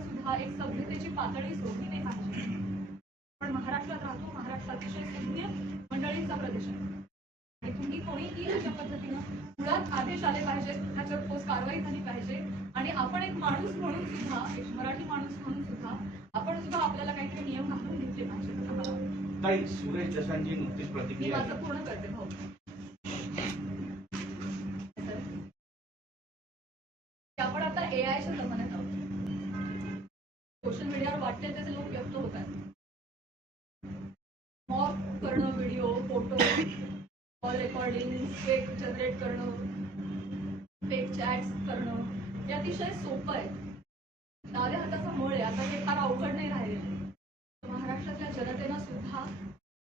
सुद्धा एक सभ्यतेची पातळी सोडली नाही पाहिजे पण महाराष्ट्रात राहतो महाराष्ट्र अतिशय सौम्य मंडळींचा प्रदेश आहे. आणि तुम्ही कोणीही अशा पद्धतीनं मुळात आदेश आले पाहिजेत त्याच्यावर ठोस कारवाई झाली पाहिजे. आणि आपण एक माणूस म्हणून सुद्धा एक मराठी माणूस म्हणून सुद्धा आपण सुद्धा आपल्याला काहीतरी नियम घालून घेतले पाहिजेत. असं मला वाटतं ताई सुरेश जसांची नुकतीच प्रतिक्रिया पूर्ण करते भाऊ फेक जनरेट करणं फेक चॅट्स करणं हे अतिशय सोपं आहे. डाव्या हाताचा मळ आहे. आता हे फार अवघड नाही राहिले. महाराष्ट्रातल्या जनतेनं सुद्धा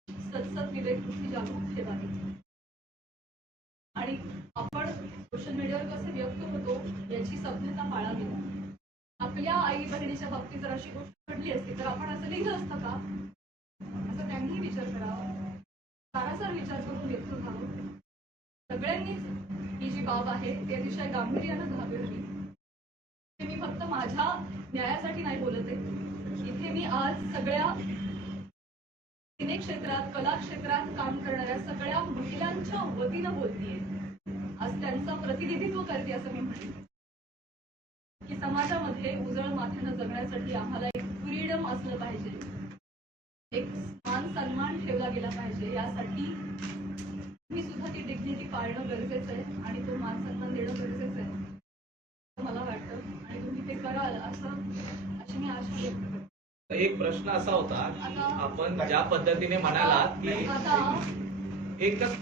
सतसत विवेक जागरूक जागृत ठेवावी. आणि आपण सोशल मीडियावर कसे व्यक्त होतो याची सभ्यता पाळावी आपल्या आई बहिणीच्या बाबतीत जर अशी गोष्ट घडली असती तर आपण असं लिहिलं असतं का? असं त्यांनीही विचार करावा. सारासार विचार करून व्यक्त व्हावं. सगळ्यांनीच ही जी बाब आहे ती अतिशय गांभीर्यानं घाबरली. मी फक्त माझ्या न्यायासाठी नाही बोलत आहे. इथे मी आज सगळ्या सिने क्षेत्रात कला क्षेत्रात काम करणाऱ्या सगळ्या महिलांच्या वतीनं बोलतीये. आज त्यांचं प्रतिनिधित्व करते असं मी म्हणेन. की समाजामध्ये उजळ माथ्यानं जगण्यासाठी आम्हाला एक फ्रीडम असलं पाहिजे. एक मान सन्मान ठेवला गेला पाहिजे. यासाठी मी सुद्धा ती डिग्निटी पाळणं गरजेचं आहे आणि तो मान सन्मान देणं गरजेचं आहे. असं मला वाटतं आणि तुम्ही ते कराल असं अशी मी आशा व्यक्त करते. एक प्रश्न असा होता की आपण ज्या पद्धतीने म्हणालात की एकच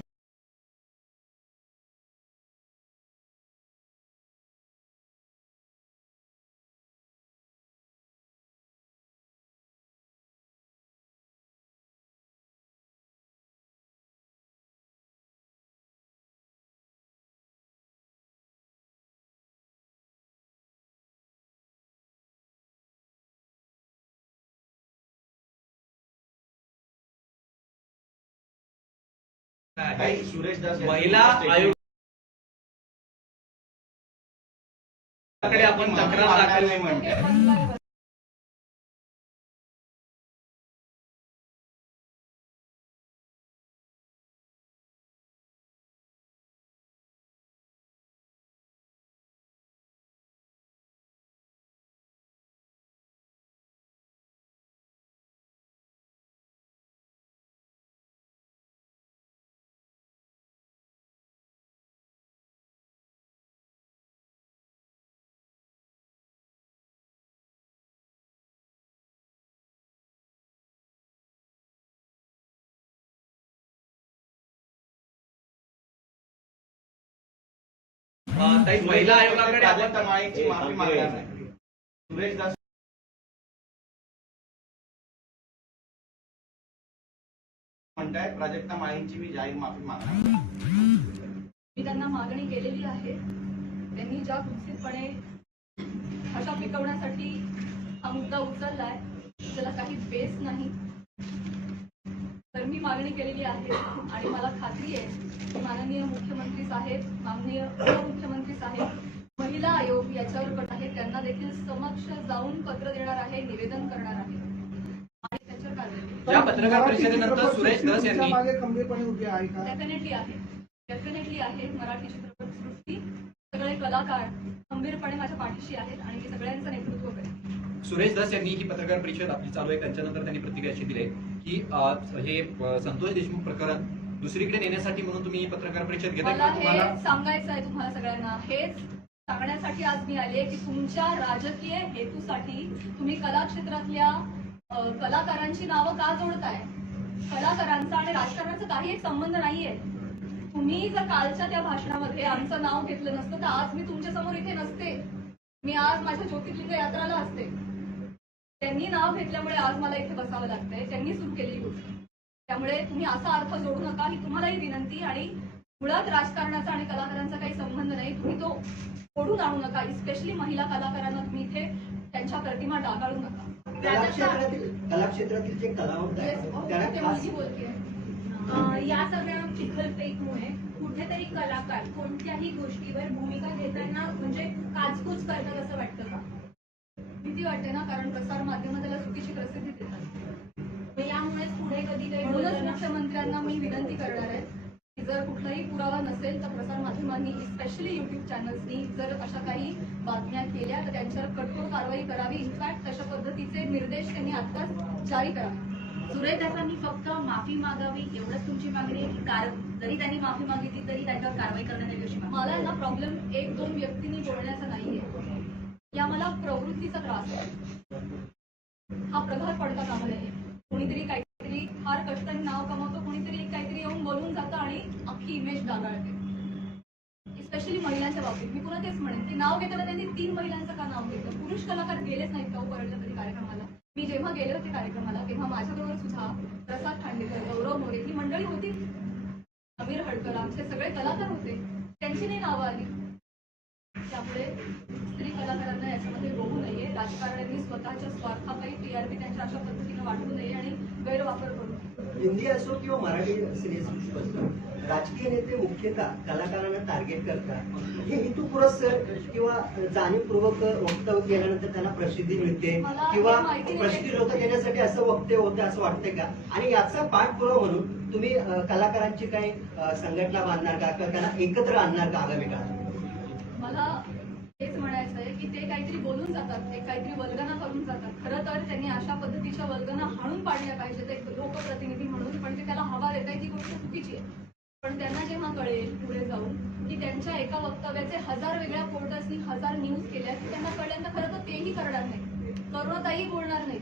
सुरेश दास महिला आयोग आपण तक्रार दाखल नाही म्हणते. ताई महिला आयोगाकडे आपण प्राजक्ता माळेची माफी मागणार नाही. सुरेश दास म्हणतायत प्राजक्ता माळेंची मी जाहीर माफी मागणार. मी त्यांना मागणी केलेली आहे. त्यांनी ज्या कुत्सितपणे भाषा पिकवण्यासाठी हा मुद्दा उचललाय त्याला काही बेस नाही. मी मागणी केलेली आहे आणि मला खात्री आहे की माननीय मुख्यमंत्री साहेब माननीय उपमुख्यमंत्री साहेब महिला आयोग याच्यावर कट आहे. त्यांना देखील समक्ष जाऊन पत्र देणार आहे निवेदन करणार आहे. आणि त्याच्यावर कारवाई पत्रकार परिषदेनंतर सुरेश धस यांनी मागे खंबीरपणे उभी आहे का? डेफिनेटली आहे. डेफिनेटली आहे. मराठी चित्रपटसृष्टी सगळे कलाकार खंबीरपणे माझ्या पाठीशी आहेत आणि मी सगळ्यांचं नेतृत्व करेन. सुरेश धस यांनी ही पत्रकार परिषद आपली चालू आहे. त्यांच्यानंतर त्यांनी प्रतिक्रिया अशी दिली आहे. की हे संतोष देशमुख प्रकरण दुसरीकडे नेण्यासाठी म्हणून तुम्ही पत्रकार परिषद घेता मला हे सांगायचं आहे तुम्हाला सगळ्यांना. हेच सांगण्यासाठी आज मी आले की तुमच्या राजकीय हेतूसाठी तुम्ही कला क्षेत्रातल्या अ, कलाकारांची नावं का जोडताय? कलाकारांचा आणि राजकारणाचा काही एक संबंध नाहीये. तुम्ही जर कालच्या त्या भाषणामध्ये आमचं नाव घेतलं नसतं तर आज मी तुमच्यासमोर इथे नसते. मी आज माझ्या ज्योतिर्लिंग यात्राला असते. त्यांनी नाव घेतल्यामुळे आज मला इथे बसावं लागतंय. त्यांनी सुरू केलेली गोष्ट. त्यामुळे तुम्ही असा अर्थ जोडू नका. ही तुम्हालाही विनंती आणि मुळात राजकारणाचा आणि कलाकारांचा काही संबंध नाही. तुम्ही तो ओढून आणू नका. स्पेशली महिला कलाकारांना तुम्ही इथे त्यांच्या प्रतिमा डागाळू नका. कला कला जे कलावंत या सगळ्या चिखलफेकमुळे कुठेतरी कलाकार कोणत्याही गोष्टीवर भूमिका घेताना म्हणजे काचकूच करतात असं भीती वाटते ना कारण प्रसार माध्यम त्याला चुकीची प्रसिद्धी देतात. यामुळेच पुढे कधी काही म्हणूनच मुख्यमंत्र्यांना मी विनंती करणार आहे की जर कुठलाही पुरावा नसेल तर प्रसार माध्यमांनी स्पेशली युट्यूब चॅनल्सनी जर अशा काही बातम्या केल्या तर त्यांच्यावर कठोर कारवाई करावी. इनफॅक्ट तशा पद्धतीचे निर्देश त्यांनी आत्ताच जारी करावे. सुरेखांनी फक्त माफी मागावी एवढंच तुमची मागणी आहे की कार जरी त्यांनी माफी मागितली तरी त्याच्यावर कारवाई करण्यात यावी अशी मागणी मला ना प्रॉब्लेम एक दोन व्यक्तींनी बोलण्याचा नाहीये. या मला प्रवृत्तीचा त्रास आहे. हा प्रघात पडता कामा नये कोणीतरी काहीतरी फार कष्टाने नाव कमावतो कोणीतरी काहीतरी येऊन बोलून जातं आणि अख्खी इमेज डागाळते स्पेशली महिलांच्या बाबतीत. मी पुन्हा तेच म्हणेन की नाव घेताना त्यांनी तीन महिलांचं का नाव घेतलं? पुरुष कलाकार गेलेच नाहीत का हो उपरडलं तरी कार्यक्रमाला? मी जेव्हा गेले होते कार्यक्रमाला तेव्हा माझ्याबरोबर सुद्धा प्रसाद खांडेकर गौरव मोरे ही मंडळी होती. अमीर हडकर आमचे सगळे कलाकार होते. त्यांची नाही नावं आली. त्यामुळे स्त्री कलाकारांना याच्यामध्ये रोवू नये. राजकारण्यांनी स्वतःच्या स्वार्थापायी टीआरपी त्यांच्या अशा पद्धतीने वाढवू नये आणि गैरवापर करू नये. हिंदी असो किंवा मराठी असो राजकीय नेते मुख्यतः कलाकारांना टार्गेट करतात. हे हेतुपुरस्सर किंवा जाणीवपूर्वक वक्तव्य केल्यानंतर त्यांना प्रसिद्धी मिळते किंवा. प्रसिद्धी होतं देण्यासाठी असं वक्तव्य होतं असं वाटतंय का? आणि याचा पाठपुरावा म्हणून तुम्ही कलाकारांची काही संघटना बांधणार का? किंवा त्यांना एकत्र आणणार का आगामी काळात? जातात ते काहीतरी वल्गना करून जातात. खरं तर त्यांनी अशा पद्धतीच्या वल्गना हाणून पाडल्या पाहिजेत. एक लोकप्रतिनिधी म्हणून पण ते त्याला हवा देत आहे ती गोष्ट चुकीची आहे. पण त्यांना जेव्हा कळेल पुढे जाऊन की त्यांच्या एका वक्तव्याचे हजार वेगळ्या पोर्टल्सनी हजार न्यूज केल्या की त्यांना कळल्यानंतर खरं तर तेही करणार नाही करुणाताई बोलणार नाही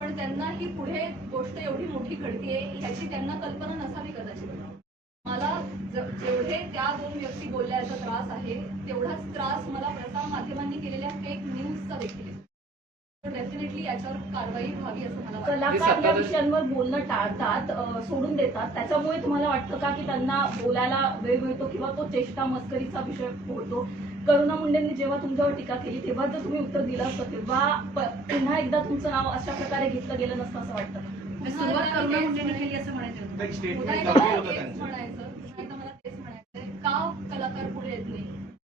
पण त्यांना ही पुढे गोष्ट एवढी मोठी घडतीये ह्याची त्यांना कल्पना नसावी कदाचित. मला जेवढे त्या दोन व्यक्ती बोलल्याचा त्रास आहे तेवढाच त्रास मला प्रसार माध्यमांनी केलेल्या फेक न्यूजचा देखील डेफिनेटली याच्यावर कारवाई व्हावी असं मला वाटतं. कलाकार या सत्ताधारी- विषयांवर बोलणं टाळतात सोडून देतात. त्याच्यामुळे तुम्हाला वाटतं का की त्यांना बोलायला वेळ मिळतो किंवा तो चेष्टा मस्करीचा विषय होतो करुणा मुंडेंनी जेव्हा तुमच्यावर टीका केली तेव्हा जर तुम्ही उत्तर दिलं असतं तेव्हा पुन्हा एकदा तुमचं नाव अशा प्रकारे घेतलं गेलं नसतं असं वाटतं? सुरुवात करुणा मुंडेंनी केली असं म्हणायचं पुन्हा स्टेटमेंट होतं तेच त्यांचं. म्हणायचं का कलाकार पुढे येत नाही?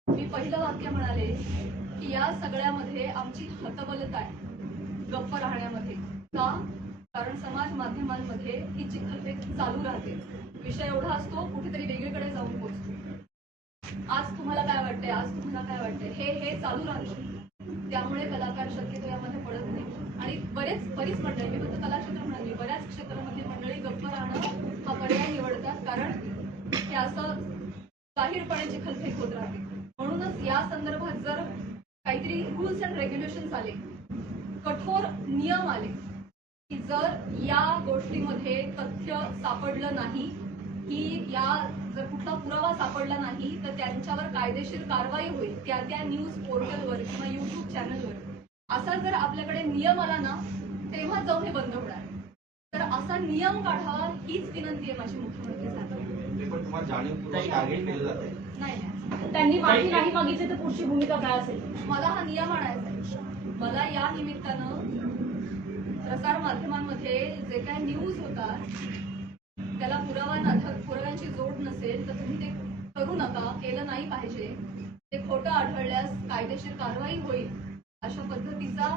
मी पहिलं वाक्य म्हणाले की या सगळ्यामध्ये आमची हतबलता आहे. गप्प राहण्यामध्ये. का? कारण समाज माध्यमांमध्ये ही चिखलफेक चालू राहते. विषय एवढा असतो कुठेतरी वेगळीकडे जाऊन पोहोचतो. आज तुम्हाला काय वाटतंय? आज तुम्हाला काय वाटतंय? हे हे चालू राहतं. त्यामुळे कलाकार शक्यतो यामध्ये पडत नाही. आणि बरेच बरीच मंडळी मी फक्त कला क्षेत्र म्हणाली बऱ्याच क्षेत्रामध्ये मंडळी गप्प राहणं हा पर्याय निवडतात. कारण हे असं बाहेरपणे चिखलफेक होत राहते. म्हणूनच या संदर्भात जर काहीतरी रूल्स अँड रेग्युलेशन आले कठोर नियम आले की जर या गोष्टीमध्ये तथ्य सापडलं नाही की या जर कुठला पुरावा सापडला नाही तर त्यांच्यावर कायदेशीर कारवाई होईल. त्या त्या न्यूज पोर्टलवर किंवा युट्यूब चॅनलवर असा जर आपल्याकडे नियम आला ना तेव्हा जाऊन हे बंद होणार. तर असा नियम काढावा हीच विनंती आहे माझी मुख्यमंत्री साहेबांना. ते पण तुम्हाला जाणीवपूर्वक टार्गेट केलं जाते नाही त्यांनी माफी नाही मागितली तर पुढची भूमिका काय असेल? मला हा नियम आणायचा आहे. मला या निमित्तानं प्रसार माध्यमांमध्ये जे काही न्यूज होतात त्याला पुरावा न- पुराव्यांची जोड नसेल तर तुम्ही ते करू नका. केलं नाही पाहिजे. ते खोटं आढळल्यास कायदेशीर कारवाई होईल. अशा पद्धतीचा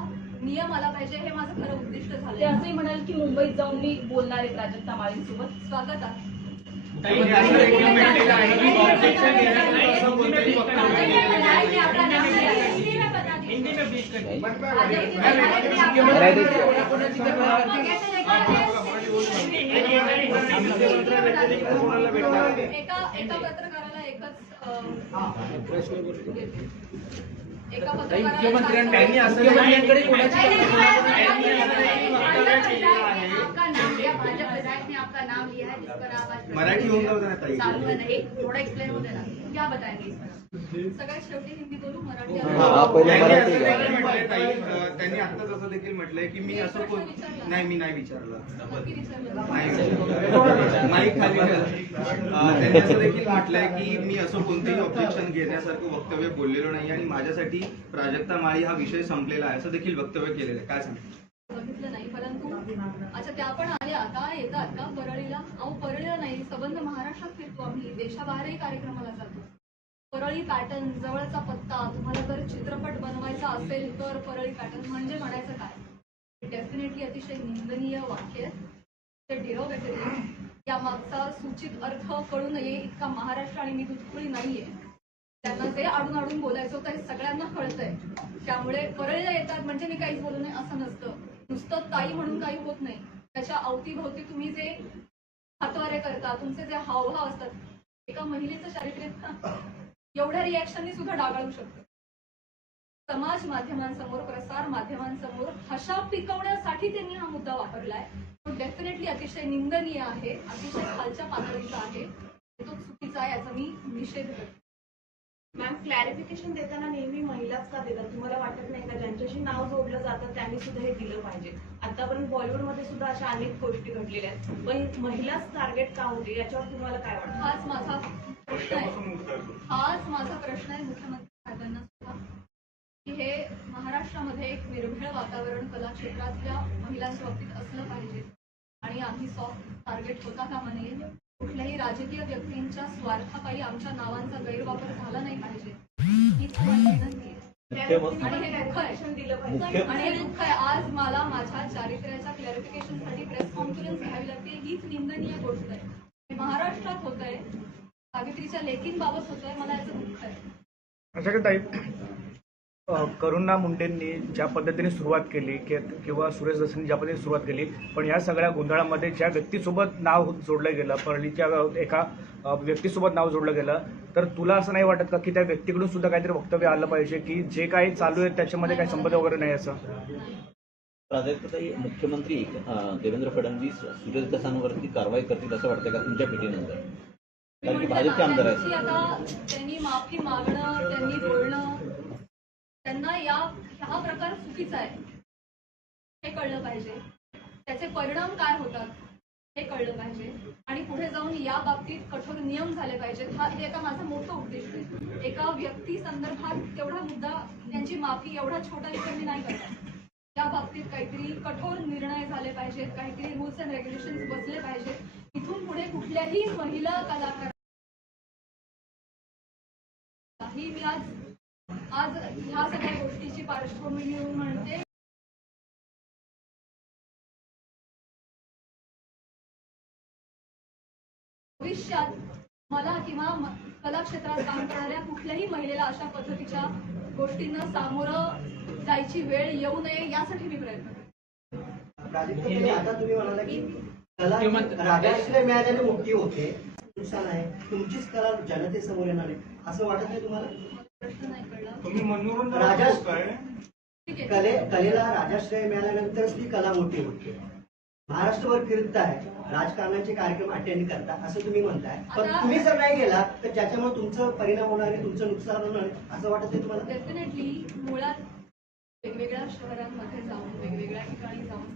नियम आला पाहिजे हे माझं खरं उद्दिष्ट ते झालं असंही म्हणाल की मुंबईत जाऊन मी बोलणार आहे प्राजक्ता माळींसोबत स्वागत आहे त्यांनी असं देखील म्हटलेलं आहे की objection घेण्यात नाही असं कोणतंही वक्तव्य एका पत्रकाराला एकच अं, विधायक ने आपका नाम लिया है जिस पर आप आज मराठी होऊन जाऊ दे ना ताई. चालू है ना एक थोड़ा एक्सप्लेन होते ना क्या बताएंगे इस पर सगळ्यात शेवटी हिंदी बोलू मराठी हा. पहिले त्यांनी मराठी असं घ्या. देखील म्हटलंय ताई, अं, त्यांनी आत्ताच असं देखील म्हटलंय की मी असं कोण नाही मी नाही विचारलं नक्की विचारलं. नाही विचारलं. माईक खाली. अं, त्यांनी असं देखील म्हटलंय की मी असं कोणतेही ऑब्जेक्शन घेण्यासारखं वक्तव्य बोललेलो नाही आणि माझ्यासाठी प्राजक्ता माळी हा विषय संपलेला आहे असं देखील वक्तव्य केलेलं आहे काय सांग बघितलं नाही परंतु अच्छा त्या पण आल्या का येतात का परळीला अहो परळीला नाही सबंध महाराष्ट्रात फिरतो आम्ही देशाबाहेरही कार्यक्रमाला जातो परळी पॅटर्न जवळचा पत्ता तुम्हाला जर चित्रपट बनवायचा असेल तर परळी पॅटर्न म्हणजे म्हणायचं काय? डेफिनेटली अतिशय निंदनीय वाक्य आहे. ते डिरोगेटरी या मागचा सूचित अर्थ कळू नये इतका महाराष्ट्र आणि मी दुधकुळी नाहीये. त्यांना जे आडून आडून बोलायचं होतं हे सगळ्यांना कळतंय. त्यामुळे परळीला येतात म्हणजे मी काहीच बोलू नये असं नसतं. नुसतं ताई म्हणून काही होत नाही. त्याच्या अवतीभोवती तुम्ही जे हातवारे करता तुमचे जे हावभाव असतात एका महिलेचं चारित्र्य एवढ्या रिॲक्शननी सुद्धा डागाळू शकतं. समाज माध्यमांसमोर प्रसार माध्यमांसमोर हशा पिकवण्यासाठी त्यांनी हा मुद्दा वापरलाय. तो डेफिनेटली अतिशय निंदनीय आहे अतिशय खालच्या पातळीचा आहे. तो चुकीचा आहे याचा मी निषेध करते. मॅम क्लॅरिफिकेशन देताना नेहमी महिलाच का देतात. तुम्हाला वाटत नाही का ज्यांच्याशी नाव जोडलं जातं त्यांनी सुद्धा हे दिलं पाहिजे. आतापर्यंत बॉलिवूडमध्ये सुद्धा अशा अनेक गोष्टी घडलेल्या आहेत. पण महिलाच टार्गेट का होते? याच्यावर तुम्हाला काय वाटतं? हाच माझा हाच माझा प्रश्न आहे मुख्यमंत्री साहेबांना सुद्धा की हे महाराष्ट्रामध्ये एक निर्भीळ वातावरण कला क्षेत्रातल्या महिलांच्या बाबतीत असलं पाहिजे. आणि आम्ही सॉफ्ट टार्गेट होता कामा नये कुठल्याही राजकीय व्यक्तींच्या स्वार्थापायी आमच्या नावांचा गैरवापर झाला नाही पाहिजे. हीच विनंती आणि हे दुःख आहे. दिलं पाहिजे आणि हे दुःख आहे. आज मला माझ्या चारित्र्याच्या क्लॅरिफिकेशनसाठी प्रेस कॉन्फरन्स घ्यावी लागते. हीच निंदनीय गोष्ट आहे. हे महाराष्ट्रात होत आहे सावित्रीच्या लेखींबाबत होत आहे मला याचं दुःख आहे. अशा ताई अ, करुणा मुंडेंनी ज्या पद्धतीने सुरुवात केली कि किंवा सुरेश दसांनी ज्या पद्धतीने सुरुवात केली पण या सगळ्या गोंधळामध्ये ज्या व्यक्तीसोबत नाव जोडलं गेलं परळीच्या एका व्यक्तीसोबत नाव जोडलं गेलं तर तुला असं नाही वाटत का की त्या व्यक्तीकडून सुद्धा काहीतरी वक्तव्य आलं पाहिजे की जे काही चालू आहे त्याच्यामध्ये काही संबंध वगैरे नाही असं? प्राध्यापकताई मुख्यमंत्री देवेंद्र फडणवीस सुरेश दसांवरती कारवाई करतील असं वाटतं का तुमच्या भेटीनंतर कारण की भाजपचे आमदार आहेत. आता त्यांनी माफी मागणं त्यांनी बोलणं त्यांना या हा प्रकार चुकीचा आहे. हे कळलं पाहिजे. त्याचे परिणाम काय होतात हे कळलं पाहिजे. आणि पुढे जाऊन या बाबतीत कठोर नियम झाले पाहिजेत. हा हे आता माझा मोठं उद्देश आहे. एका व्यक्ती संदर्भात तेवढा मुद्दा त्यांची माफी एवढा छोटा विषय मी नाही करणार. त्या बाबतीत काहीतरी कठोर निर्णय झाले पाहिजेत काहीतरी रूल्स अँड रेग्युलेशन बसले पाहिजेत. इथून पुढे कुठल्याही महिला कलाकार ही मी आज आज ह्या सगळ्या गोष्टीची पार्श्वभूमी घेऊन म्हणते. भविष्यात मला किंवा कला क्षेत्रात काम करणाऱ्या कुठल्याही महिलेला अशा पद्धतीच्या गोष्टींना सामोरं जायची वेळ येऊ नये यासाठी मी प्रयत्न करते. आता तुम्ही म्हणाला की कला मुख्यमंत्री- राजाश्रय मिळाल्याने मुक्ती होते. नुकसान आहे. तुमचीच कला जनतेसमोर येणार आहे. असं वाटत नाही तुम्हाला? तुम्ही मनोरंजन राजा- कले कलेला राजाश्रय मिळाल्यानंतरच ती कला मोठी होते. महाराष्ट्रभर फिरताय राजकारणाचे कार्यक्रम अटेंड करता. असं तुम्ही म्हणताय. पण तुम्ही जर नाही गेला तर ज्याच्यामुळे तुमचं परिणाम होणार तुमचं नुकसान होणार असं वाटत नाही तुम्हाला? डेफिनेटली मुळात वेगवेगळ्या शहरांमध्ये जाऊन वेगवेगळ्या ठिकाणी जाऊन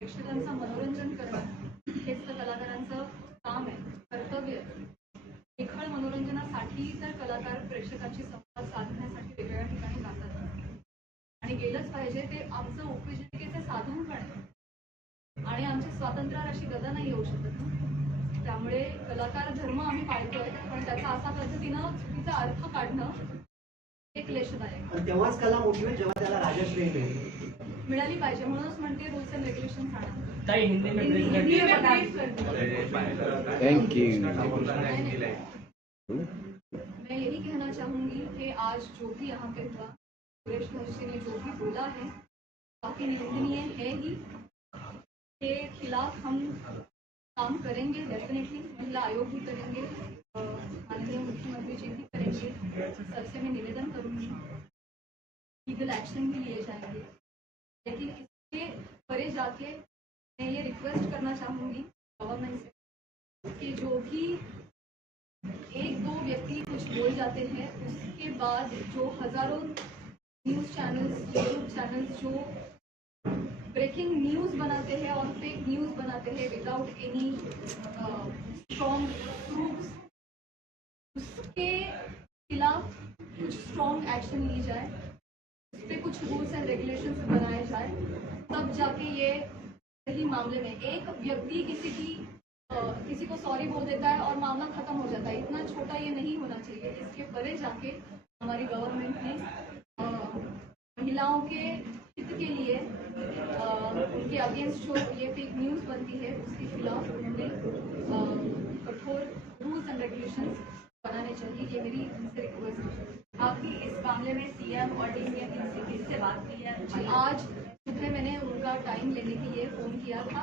प्रेक्षकांचं मनोरंजन करणं हेच तर कलाकारांचं काम आहे कर्तव्य निखळ मनोरंजनासाठी तर कलाकार प्रेक्षकांशी संवाद साधण्यासाठी वेगवेगळ्या ठिकाणी जातात. आणि गेलंच पाहिजे ते आमचं उपजीविकेचे साधन पण आहे. आणि आमच्या स्वातंत्र्यावर अशी गदा नाही येऊ शकत ना. त्यामुळे कलाकार धर्म आम्ही पाळतोय पण त्याचा असा पद्धतीनं चुकीचा अर्थ काढणं तेव्हाच कला मोठी जेव्हा त्याला राजाश्रय मिळेल. मिळाली पाहिजे म्हणूनच म्हणते रूल्स अँड रेग्युलेशन ताई हिंदी में हिंदी brief हिंदी करते में brief करते। थँक यू मैं यही कहना चाहूँगी कि आज जो भी यहाँ पे हुआ सुरेश महर्षि ने जो भी बोला है काफ़ी निंदनीय है ही के खिलाफ हम काम करेंगे डेफिनेटली महिला आयोग भी करेंगे माननीय मुख्यमंत्री जी भी सबसे मैं निवेदन करूँगी लीगल एक्शन भी लिए जाएँगे। लेकिन इसके परे जाके मैं ये रिक्वेस्ट करना चाहूँगी गवर्नमेंट से कि जो भी एक दो व्यक्ति कुछ बोल जाते हैं, उसके बाद जो हज़ारों न्यूज़ चैनल्स यूट्यूब चैनल्स जो ब्रेकिंग न्यूज़ बनाते हैं और फेक न्यूज़ बनाते हैं विदाउट एनी स्ट्रॉन्ग प्रूफ्स उसके खिलाफ कुछ स्ट्रॉन्ग एक्शन ली जाए, उस पर कुछ रूल्स एंड रेगुलेशन बनाए जाए, तब जाके ये सही मामले में एक व्यक्ति किसी की किसी को सॉरी बोल देता है और मामला खत्म हो जाता है। इतना छोटा ये नहीं होना चाहिए। इसके परे जाके हमारी गवर्नमेंट ने महिलाओं के हित के लिए उनके अगेंस्ट जो ये फेक न्यूज़ बनती है, उसके खिलाफ उन्होंने कठोर रूल्स एंड रेगुलेशंस बनाने चाहिए ये मेरी उनसे रिक्वेस्ट है आपकी इस मामले में सीएम और डीसीएम किसी से बात की है? आज सुबह मैंने उनका टाइम लेने के लिए फ़ोन किया था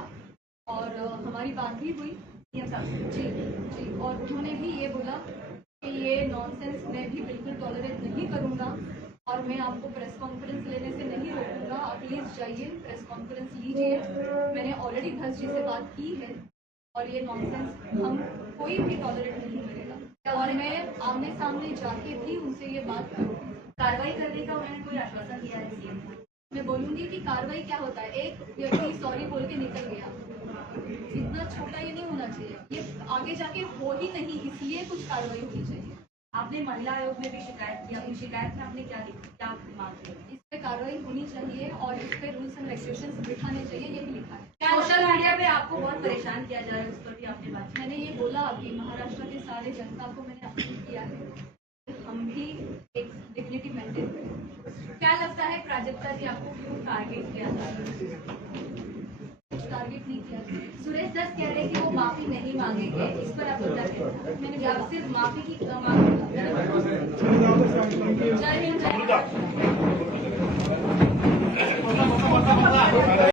और हमारी बात भी हुई सीएम साहब जी। जी और उन्होंने भी ये बोला कि ये नॉनसेंस मैं भी बिल्कुल टॉलरेट नहीं करूँगा और मैं आपको प्रेस कॉन्फ्रेंस लेने से नहीं रोकूँगा। आप प्लीज़ जाइए प्रेस कॉन्फ्रेंस लीजिए। मैंने ऑलरेडी धस जी से बात की है और ये नॉनसेंस हम कोई भी टॉलरेट नहीं और मैं आमने सामने जाके भी उनसे ये बात करूँ कार्रवाई करने का उन्होंने कोई आश्वासन दिया है। सीएम को मैं बोलूँगी कि कार्रवाई क्या होता है? एक व्यक्ति सॉरी बोल के निकल गया। इतना छोटा ये नहीं होना चाहिए। ये आगे जाके हो ही नहीं, इसलिए कुछ कार्रवाई होनी चाहिए। आपने महिला आयोग में भी शिकायत की अपनी शिकायत में आपने क्या लिखा क्या मांग की? इस पे कार्रवाई होनी चाहिए और इस पे रूल्स एंड रेगुलेशंस बिठाने चाहिए ये भी लिखा है। सोशल मीडिया पे आपको बहुत परेशान किया जा रहा है उस पर भी आपने बात मैंने ये बोला अभी महाराष्ट्र के सारे जनता को मैंने अपील किया है हम भी एक डिग्निटी मेंटेन करें। क्या लगता है प्राजक्ता जी आपको क्यों टारगेट किया जा रहा है? कुछ टारगेट नहीं किया सुरेश दस कह रहे कि वो माफ़ी नहीं मांगेंगे, इस पर आप क्या मैंने जब सिर्फ़ माफ़ी की जय